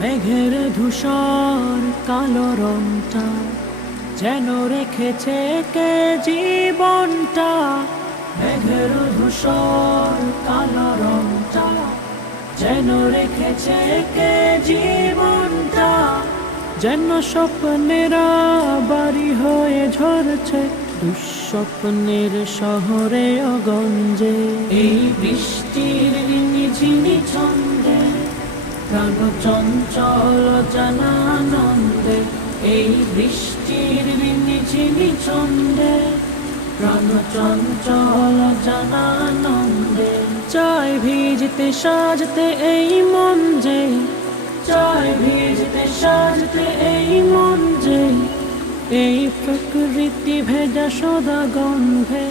মেঘের ধূসর কালো রংটা যেন রেখেছে কে জীবনটা। মেঘের ধূসর কালো রংটা যেন রেখেছে কে জীবনটা। যেন স্বপ্নেরা বাড়ি হয়ে ঝরছে দুঃস্বপ্নের শহরে অগঞ্জে। এই বৃষ্টির ঝিনি ছন্দে প্রাণ চঞ্চল জানানন্দে, এই বৃষ্টির ঝিনি ছন্দে। প্রাণ চঞ্চল জানানন্দে, চাই ভিজতে সাজতে এই মন যে। চাই ভিজতে সাজতে এই মন যে, এই প্রকৃতি ভেজা সদা গন্ধে।